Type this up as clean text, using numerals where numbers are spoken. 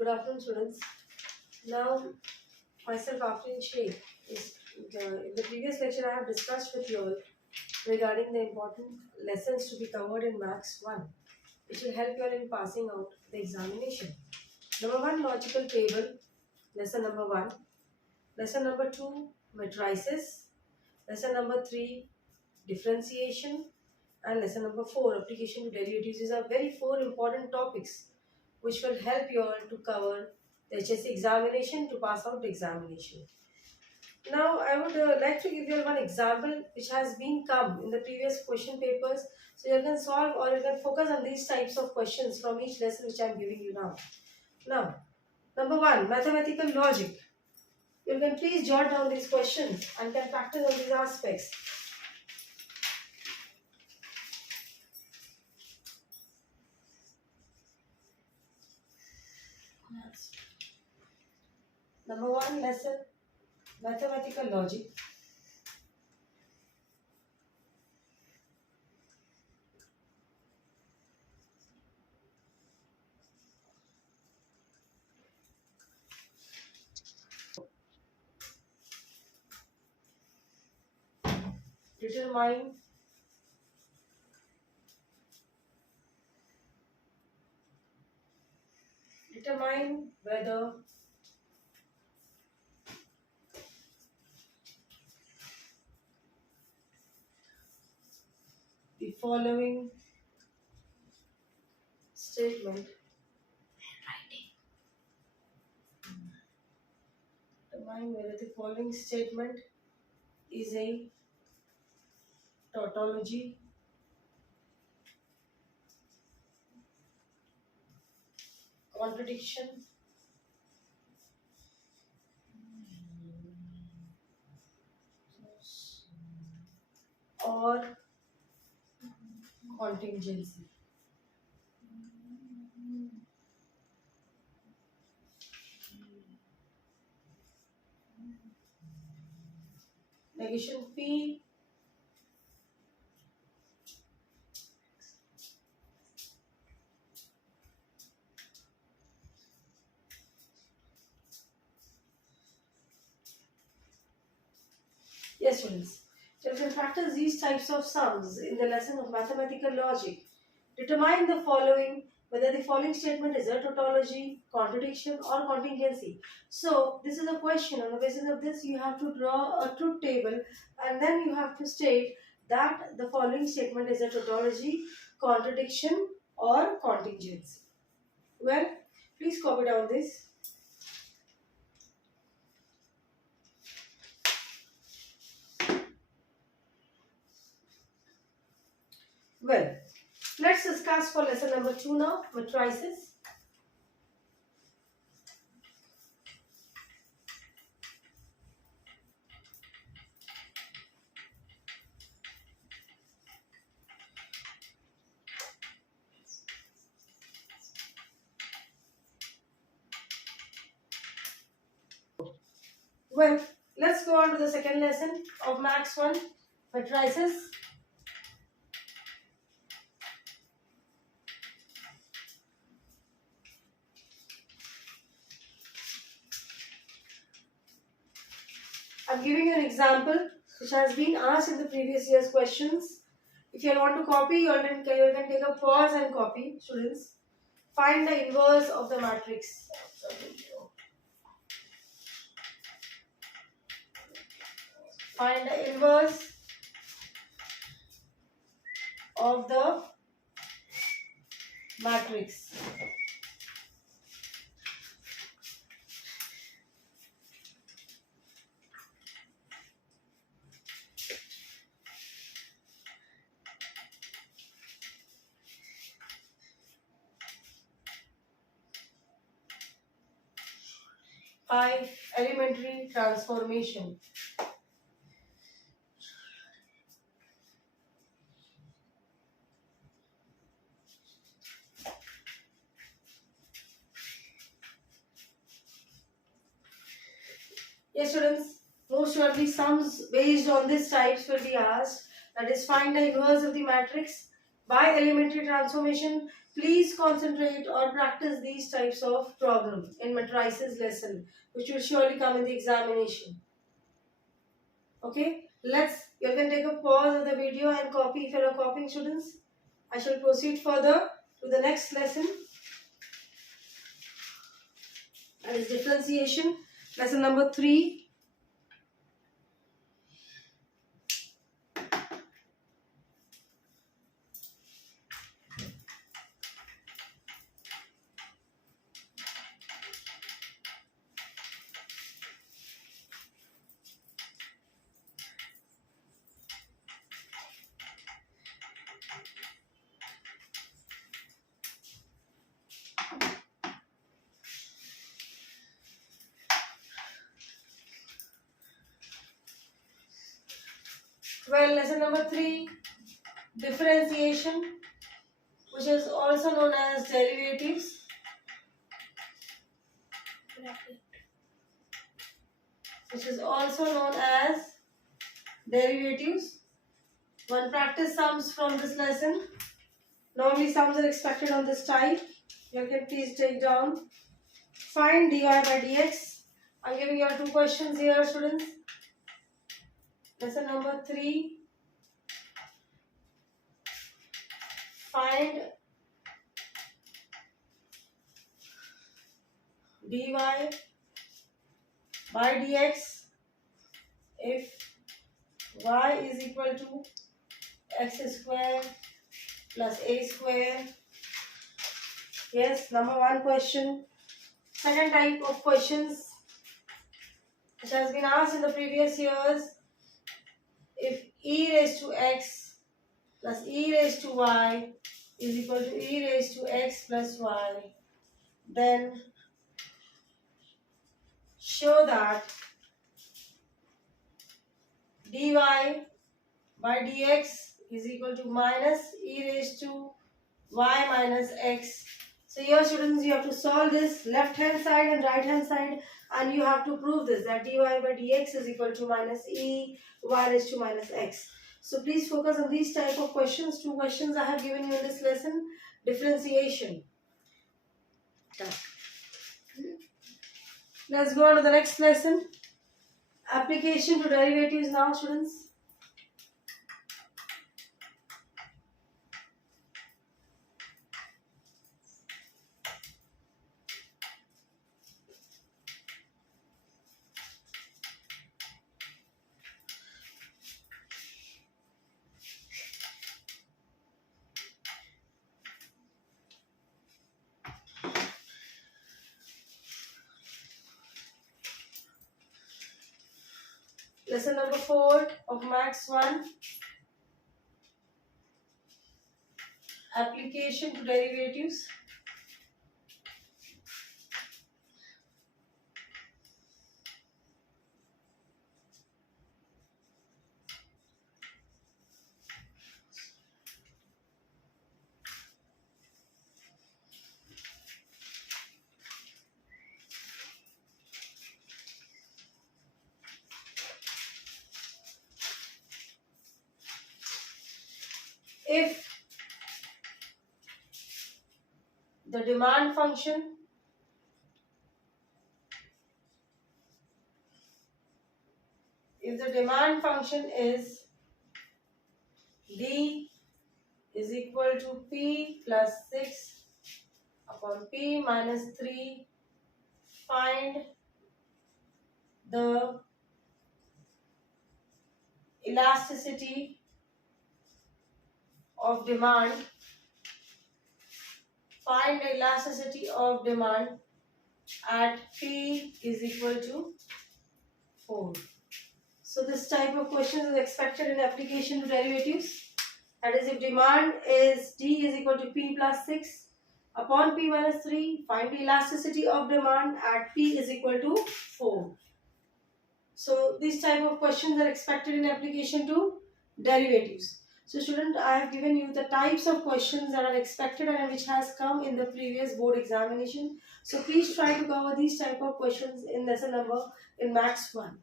Good afternoon, students. Now, myself, Afrin Sheikh, in the previous lecture I have discussed with you all regarding the important lessons to be covered in Maths 1, which will help you all in passing out the examination. Number 1, logical table, lesson number 1. Lesson number 2, matrices. Lesson number 3, differentiation. And lesson number 4, application to daily duties. These are very 4 important topics which will help you all to cover the HSC examination, to pass out the examination. Now, I would like to give you one example which has been come in the previous question papers. So, you can solve or you can focus on these types of questions from each lesson which I am giving you now. Now, number 1, mathematical logic. You can please jot down these questions and can practice on these aspects. Number 1 lesson, mathematical logic. Determine whether the following statement is a tautology, contradiction, or contingency. Negation P Yes, students. So, if you practice these types of sums in the lesson of mathematical logic, determine the following, whether the following statement is a tautology, contradiction, or contingency. So, this is a question. On the basis of this, you have to draw a truth table and then you have to state that the following statement is a tautology, contradiction, or contingency. Well, please copy down this. Well, let's discuss for lesson number 2 now, matrices. Well, let's go on to the second lesson of Maths 1, matrices. I'm giving you an example which has been asked in the previous year's questions. If you want to copy, you can take a pause and copy, students. Find the inverse of the matrix. Find the inverse of the matrix. By elementary transformation. Yes, students, most surely sums based on these types will be asked. That is, find the inverse of the matrix by elementary transformation. Please concentrate or practice these types of problems in matrices lesson, which will surely come in the examination. Okay, you can take a pause of the video and copy if you are copying, students. I shall proceed further to the next lesson, that is differentiation, lesson number 3. Well, lesson number 3, differentiation, which is also known as derivatives. Which is also known as derivatives. One practice sums from this lesson. Normally sums are expected on this type. You can please take down. Find dy by dx. I'm giving you 2 questions here, students. Lesson number 3. Find dy by dx if y is equal to x square plus a square. Yes, number 1 question. Second type of questions which has been asked in the previous years. If e raised to x plus e raised to y is equal to e raised to x plus y, then show that dy by dx is equal to minus e raised to y minus x. So here, students, you have to solve this left hand side and right hand side, and you have to prove this, that dy by dx is equal to minus e y raised to minus x. So please focus on these type of questions. 2 questions I have given you in this lesson. Differentiation. Let's go on to the next lesson. Application to derivatives now, students. Lesson number 4 of Max 1. Application to derivatives. If the demand function is d is equal to p plus 6 upon p minus 3, find the elasticity of demand. Find the elasticity of demand at p is equal to 4. So this type of question is expected in application to derivatives. That is, if demand is d is equal to p plus 6 upon p minus 3, find the elasticity of demand at p is equal to 4. So these type of questions are expected in application to derivatives. So student, I have given you the types of questions that are expected and which has come in the previous board examination. So please try to cover these type of questions in lesson number in Max 1.